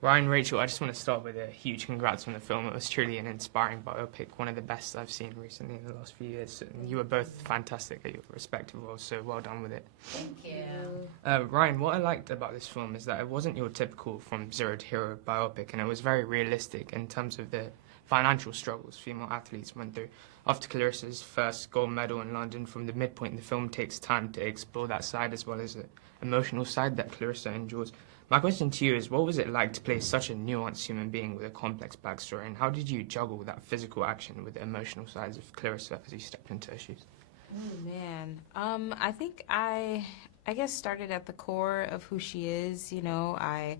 Ryan, Rachel, I just want to start with a huge congrats on the film. It was truly an inspiring biopic, one of the best I've seen recently in the last few years. And you were both fantastic at your respective roles, so well done with it. Thank you. Ryan, what I liked about this film is that it wasn't your typical from zero to hero biopic, and it was very realistic in terms of the financial struggles female athletes went through. After Clarissa's first gold medal in London, from the midpoint, the film takes time to explore that side as well as the emotional side that Clarissa endures. My question to you is, what was it like to play such a nuanced human being with a complex backstory, and how did you juggle that physical action with the emotional sides of Clarissa as you stepped into her shoes? Oh, man. I think I guess started at the core of who she is. You know, I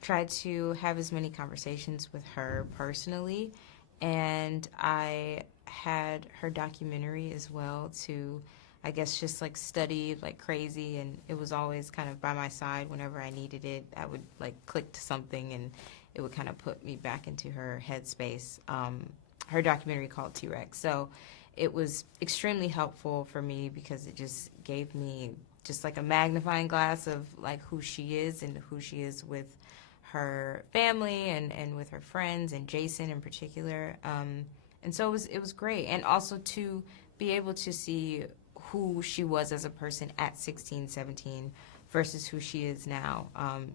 tried to have as many conversations with her personally, and I had her documentary as well to, I guess, just like study like crazy, and it was always kind of by my side whenever I needed it. I would like click to something and it would kind of put me back into her headspace. Her documentary called T-Rex. So it was extremely helpful for me because it just gave me just like a magnifying glass of like who she is and who she is with her family and with her friends and Jason in particular. And so it was great. And also to be able to see who she was as a person at 16, 17 versus who she is now.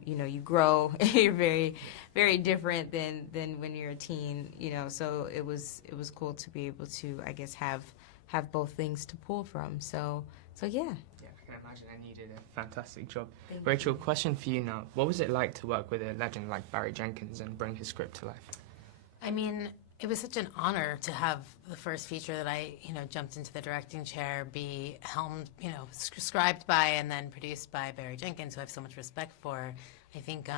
You know, you grow, you're very, very different than when you're a teen, you know, so it was cool to be able to, I guess, have both things to pull from. So yeah. Yeah, I can imagine you did a fantastic job. Rachel, question for you now. What was it like to work with a legend like Barry Jenkins and bring his script to life? I mean, it was such an honor to have the first feature that I, jumped into the directing chair be helmed, scribed by and then produced by Barry Jenkins, who I have so much respect for. I think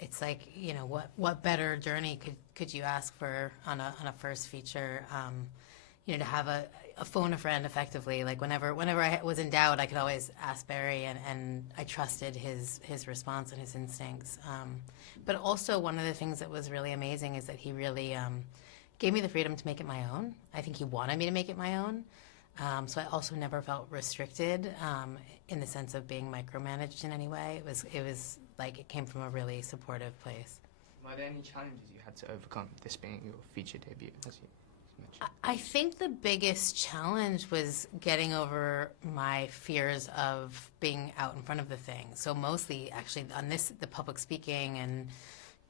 it's like, what better journey could you ask for on a first feature? To have a phone a friend effectively. Like whenever I was in doubt, I could always ask Barry, and I trusted his response and his instincts. But also one of the things that was really amazing is that he really gave me the freedom to make it my own. I think he wanted me to make it my own. So I also never felt restricted in the sense of being micromanaged in any way. It was like it came from a really supportive place. Were there any challenges you had to overcome, this being your feature debut, as you mentioned? I think the biggest challenge was getting over my fears of being out in front of the thing. So mostly actually on the public speaking and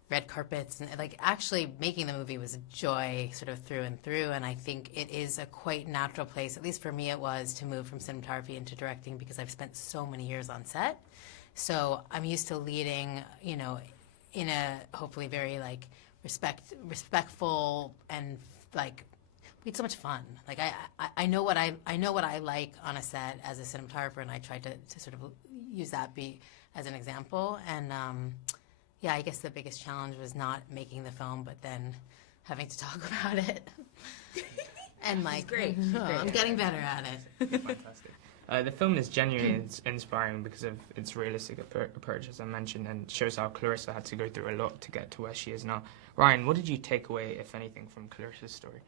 red carpets, and like actually making the movie was a joy sort of through and through. And I think it is a quite natural place, at least for me it was, to move from cinematography into directing because I've spent so many years on set. So I'm used to leading, in a hopefully very like respectful and like we had so much fun. Like I know what I like on a set as a cinematographer, and I tried to sort of use that as an example. And yeah, I guess the biggest challenge was not making the film, but then having to talk about it. And like, great. I'm getting better at it. Fantastic. The film is genuinely inspiring because of its realistic approach, as I mentioned, and shows how Clarissa had to go through a lot to get to where she is now. Ryan, what did you take away, if anything, from Clarissa's story?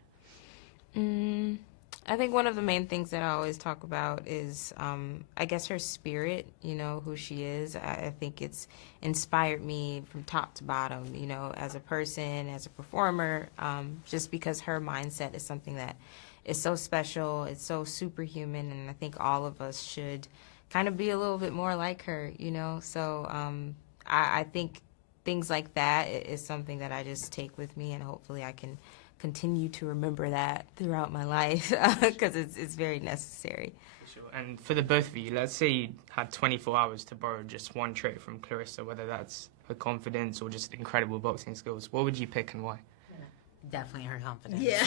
I think one of the main things that I always talk about is, I guess, her spirit, who she is. I think it's inspired me from top to bottom, as a person, as a performer, just because her mindset is something that is so special, it's so superhuman, and I think all of us should kind of be a little bit more like her, So I think things like that is something that I just take with me, and hopefully I can continue to remember that throughout my life because it's very necessary. Sure. And for the both of you, let's say you had 24 hours to borrow just one trait from Clarissa, whether that's her confidence or just incredible boxing skills. What would you pick and why? Definitely her confidence. Yeah.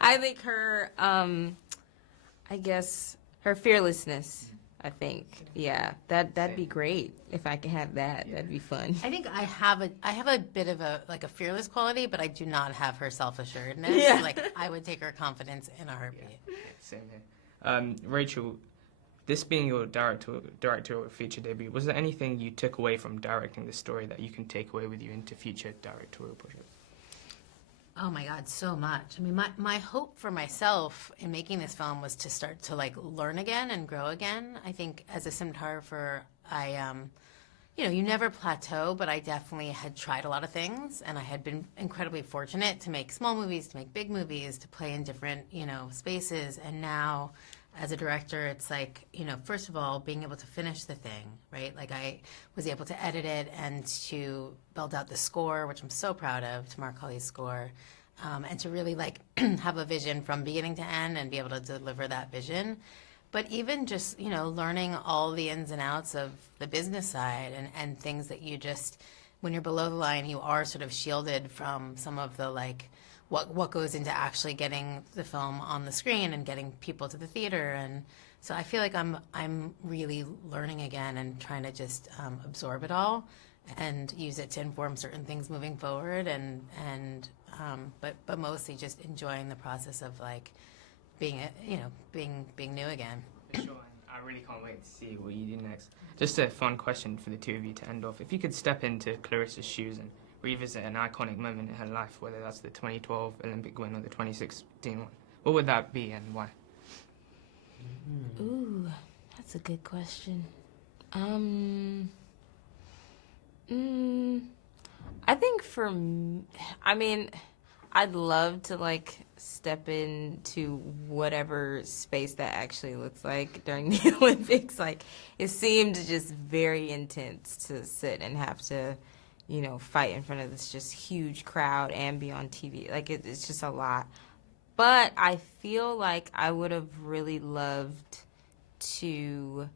I think her, I guess, her fearlessness. I think, yeah, that'd be great if I could have that. That'd be fun. I think I have a bit of a fearless quality, but I do not have her self-assuredness. Yeah. Like I would take her confidence in a heartbeat. Yeah, same here. Rachel, this being your directorial feature debut, was there anything you took away from directing this story that you can take away with you into future directorial projects? Oh my God, so much. I mean, my hope for myself in making this film was to start to like learn again and grow again. I think as a cinematographer, I you never plateau, but I definitely had tried a lot of things, and I had been incredibly fortunate to make small movies, to make big movies, to play in different, spaces. And now, as a director, it's like, first of all, being able to finish the thing, right? Like, I was able to edit it and to build out the score, which I'm so proud of, Tamar Colley's score, and to really, like, have a vision from beginning to end and be able to deliver that vision. But even just, learning all the ins and outs of the business side and things that you just, when you're below the line, you are sort of shielded from some of the, like, what goes into actually getting the film on the screen and getting people to the theater. And so I feel like I'm really learning again and trying to just absorb it all and use it to inform certain things moving forward. But mostly just enjoying the process of, like, being new again. For sure, and I really can't wait to see what you do next. Just a fun question for the two of you to end off. If you could step into Clarissa's shoes and revisit an iconic moment in her life, whether that's the 2012 Olympic win or the 2016 one, what would that be and why? Ooh, that's a good question. I think I'd love to, like, step into whatever space that actually looks like during the Olympics. Like, it seemed just very intense to sit and have to, fight in front of this just huge crowd and be on TV. Like, it's just a lot. But I feel like I would have really loved to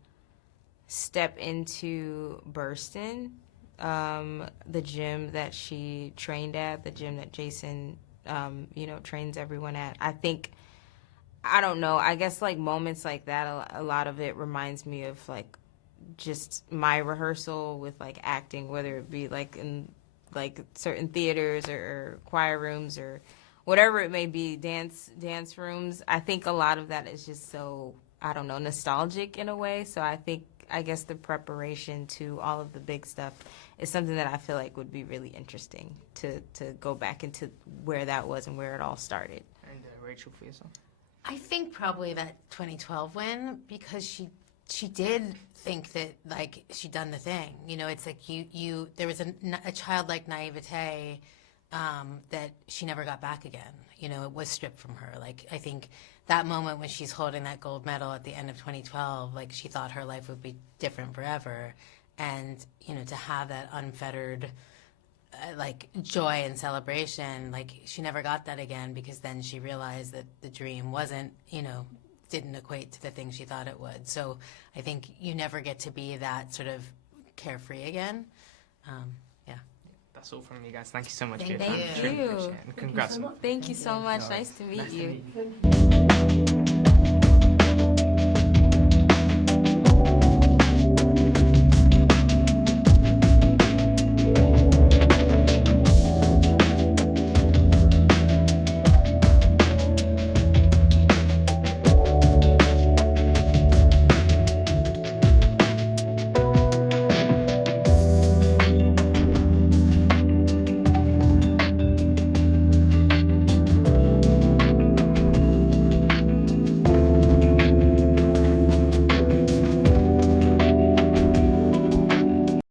step into Burston, the gym that she trained at, the gym that Jason trains everyone at. I don't know, I guess, like, moments like that, a lot of it reminds me of, like, just my rehearsal with, like, acting, whether it be, like, in, like, certain theaters or choir rooms or whatever it may be, dance rooms. I think a lot of that is just so, I don't know, nostalgic in a way. So I guess the preparation to all of the big stuff is something that I feel like would be really interesting to go back into where that was and where it all started. And Rachel, for yourself? I think probably that 2012 win, because she did think that, like, she'd done the thing. It's like there was a childlike naivete that she never got back again. It was stripped from her. Like, I think that moment when she's holding that gold medal at the end of 2012, like, she thought her life would be different forever. And, to have that unfettered, like, joy and celebration, like, she never got that again, because then she realized that the dream wasn't, didn't equate to the thing she thought it would. So I think you never get to be that sort of carefree again. Yeah. That's all from me, guys. Thank you so much for Thank your time. you. Really appreciate it. And congrats. Thank you so much. Nice to meet you. Thank you.